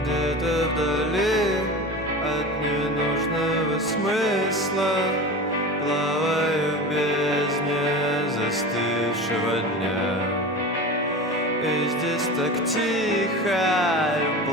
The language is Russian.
Где-то вдали от ненужного смысла плаваю в бездне застывшего дня. И здесь так тихо, и